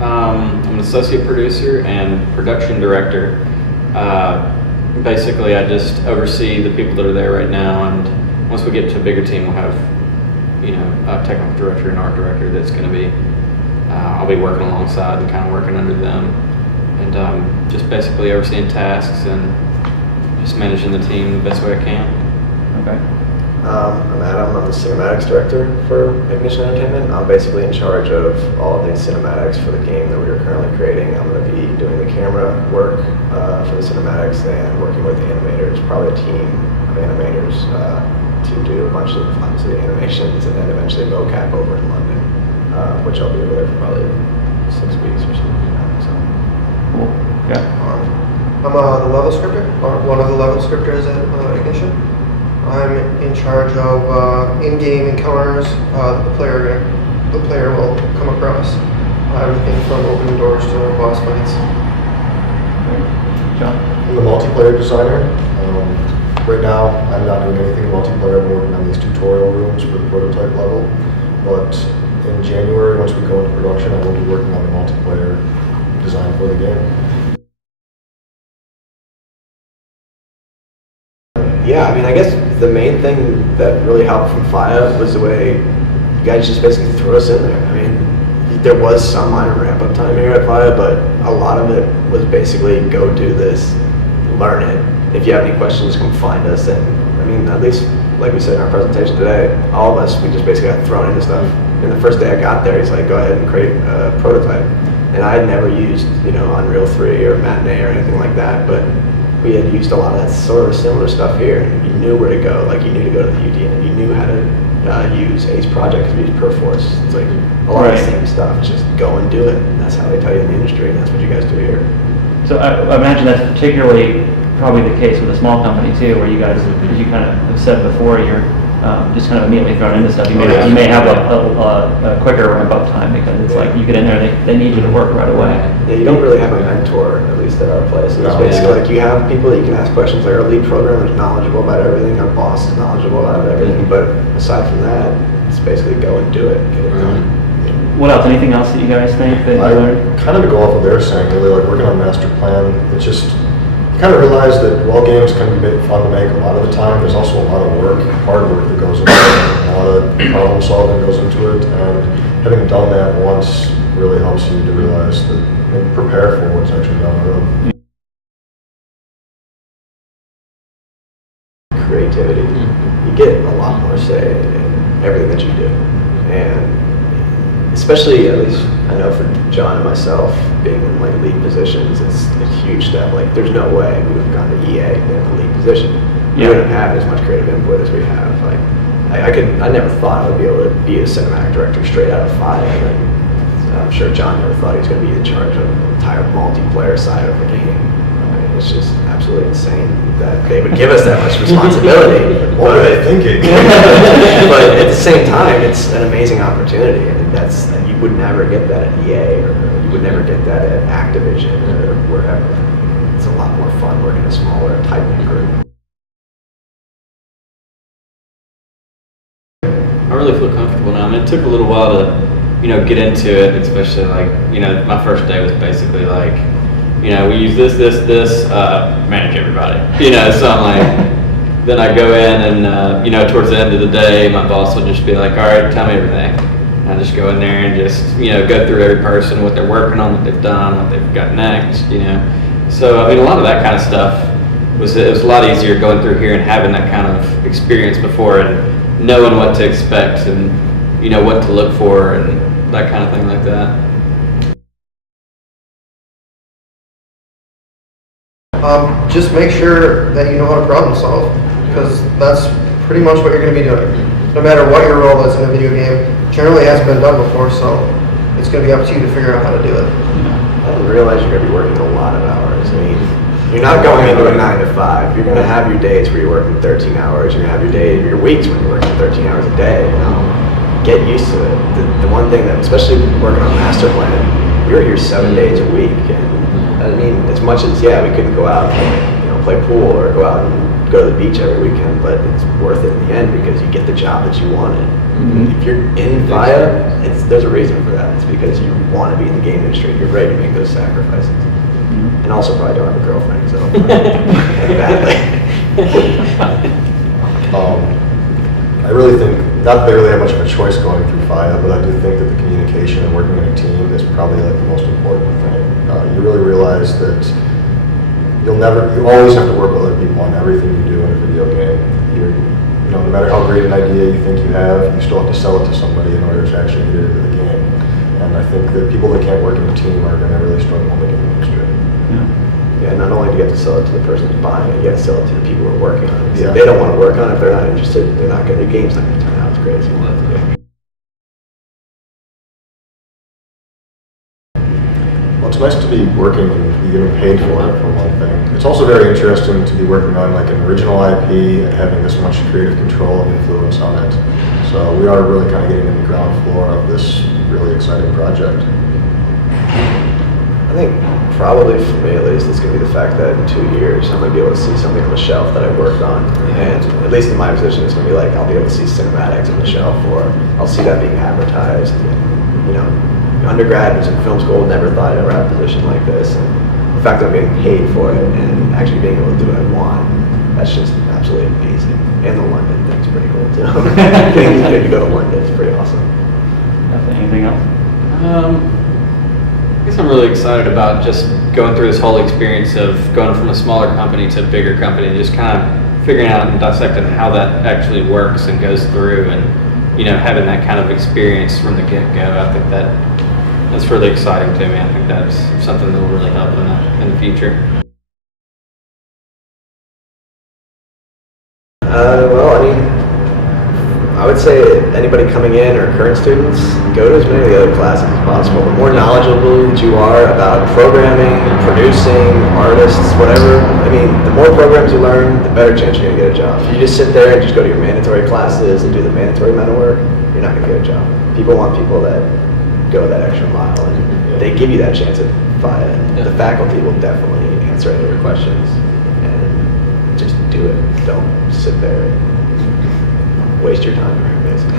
I'm an associate producer and production director. Basically, I just oversee the people that are there right now, and once we get to a bigger team, we'll have, a technical director and art director that's going to be, I'll be working alongside and kind of working under them, and just basically overseeing tasks and just managing the team the best way I can. Okay. I'm Adam. I'm the cinematics director for Ignition Entertainment. I'm basically in charge of all of the cinematics for the game that we are currently creating. I'm going to be doing the camera work for the cinematics and working with the animators, probably a team of animators to do a bunch of obviously animations and then eventually mocap over in London, which I'll be over there for probably 6 weeks or something. So. Cool. Yeah. I'm the level scripter, or one of the level scripters at Ignition. I'm in charge of in-game encounters that the player will come across. Everything from opening doors to boss fights. John? I'm the multiplayer designer. Right now, I'm not doing anything multiplayer. I'm working on these tutorial rooms for the prototype level. But in January, once we go into production, I will be working on the multiplayer design for the game. Yeah, I mean, I guess the main thing that really helped from FIEA was the way you guys just basically threw us in there. I mean, there was some minor ramp-up time here at FIEA, but a lot of it was basically go do this, learn it. If you have any questions, come find us. And I mean, at least like we said in our presentation today, all of us, we just basically got thrown into stuff. And the first day I got there, he's like, go ahead and create a prototype. And I had never used, Unreal 3 or Matinee or anything like that, but we had used a lot of that sort of similar stuff here, and you knew where to go. Like, you knew to go to the UD, and you knew how to use Ace Project because we use Perforce. It's like a lot of the same stuff. It's just go and do it, and that's how they tell you in the industry, and that's what you guys do here. So I imagine that's particularly probably the case with a small company too, where you guys, as you kind of have said before, you're just kind of immediately thrown into stuff. You may have a quicker ramp up time because it's like you get in there, they need you to work right away. Yeah, you don't really have a mentor, at least at our place. It's basically like you have people that you can ask questions. Like our lead programmer is knowledgeable about everything, our boss is knowledgeable about everything, but aside from that, it's basically go and do it, get it done. What else? Anything else that you guys think that you learned? Kind of to go off of their saying, really, like working on master plan, it's just, you kind of realize that while games can be fun to make a lot of the time, there's also a lot of work, hard work that goes into it, a lot of problem solving goes into it, and having done that once really helps you to realize that, and prepare for what's actually down the road. Creativity. You get a lot more say in everything that you do. And especially, at least I know for John and myself, being in like lead positions, it's a huge step. Like, there's no way we would have gone to EA in a lead position. We wouldn't have as much creative input as we have. Like, I never thought I would be able to be a cinematic director straight out of FIEA, and I'm sure John never thought he was going to be in charge of the entire multiplayer side of the game. I mean, it's just absolutely insane that they would give us that much responsibility. What were they thinking? But at the same time, it's an amazing opportunity. I mean, you would never get that at EA, or you would never get that at Activision or wherever. It's a lot more fun working in a smaller, tight-knit group. I really feel comfortable now. I mean, it took a little while to, get into it, especially like, my first day was basically like, we use this, manage everybody. So I'm like, then I go in and, towards the end of the day, my boss will just be like, all right, tell me everything. And I just go in there and just, go through every person, what they're working on, what they've done, what they've got next, So, I mean, a lot of that kind of stuff it was a lot easier going through here and having that kind of experience before and knowing what to expect and, what to look for and that kind of thing like that. Just make sure that you know how to problem solve, because that's pretty much what you're going to be doing. No matter what your role is in a video game, generally hasn't been done before, so it's going to be up to you to figure out how to do it. I didn't realize you're going to be working a lot of hours. I mean, you're not going into a 9 to 5. You're going to have your days where you're working 13 hours. You're going to have your weeks when you're working 13 hours a day. Get used to it. The one thing that, especially working on master plan, you're here 7 days a week. And I mean, as much as, we couldn't go out and play pool or go out and go to the beach every weekend, but it's worth it in the end because you get the job that you wanted. If you're in FIEA, there's a reason for that. It's because you want to be in the game industry. You're ready to make those sacrifices. And also probably don't have a girlfriend, so badly. I really think, not that they really have much of a choice going through FIEA, but I do think that the communication and working in a team is probably like the most important thing. You really realize that you always have to work with other people on everything you do in a video game. No matter how great an idea you think you have, you still have to sell it to somebody in order to actually get it into the game. And I think that people that can't work in a team are going to really struggle in the game industry. Yeah, not only do you have to sell it to the person who's buying it, you have to sell it to the people who are working on it. So Yeah. if they don't want to work on it, if they're not interested, they're not going to, the game's not going to turn out as great as you want it to be. Well, it's nice to be working and be getting paid for it, for one thing. It's also very interesting to be working on like an original IP and having this much creative control and influence on it. So we are really kind of getting in the ground floor of this really exciting project. I think probably for me at least, it's going to be the fact that in 2 years, I'm going to be able to see something on the shelf that I worked on. And at least in my position, it's going to be like, I'll be able to see cinematics on the shelf, or I'll see that being advertised. Undergrad was in film school, never thought I'd ever have a position like this. And the fact that I'm getting paid for it and actually being able to do what I want, that's just absolutely amazing. And the London thing's pretty cool too. Getting paid to go to London is pretty awesome. Anything else? I guess I'm really excited about just going through this whole experience of going from a smaller company to a bigger company, and just kind of figuring out and dissecting how that actually works and goes through, and having that kind of experience from the get-go. I think that's really exciting to me. I think that's something that will really help in the future. I would say anybody coming in or current students, go to as many of the other classes as possible. The more knowledgeable that you are about programming, producing, artists, whatever, the more programs you learn, the better chance you're going to get a job. If you just sit there and just go to your mandatory classes and do the mandatory amount of work, you're not going to get a job. People want people that go that extra mile, and they give you that chance at FIEA. The faculty will definitely answer any of your questions, and just do it. Don't sit there and waste your time, basically.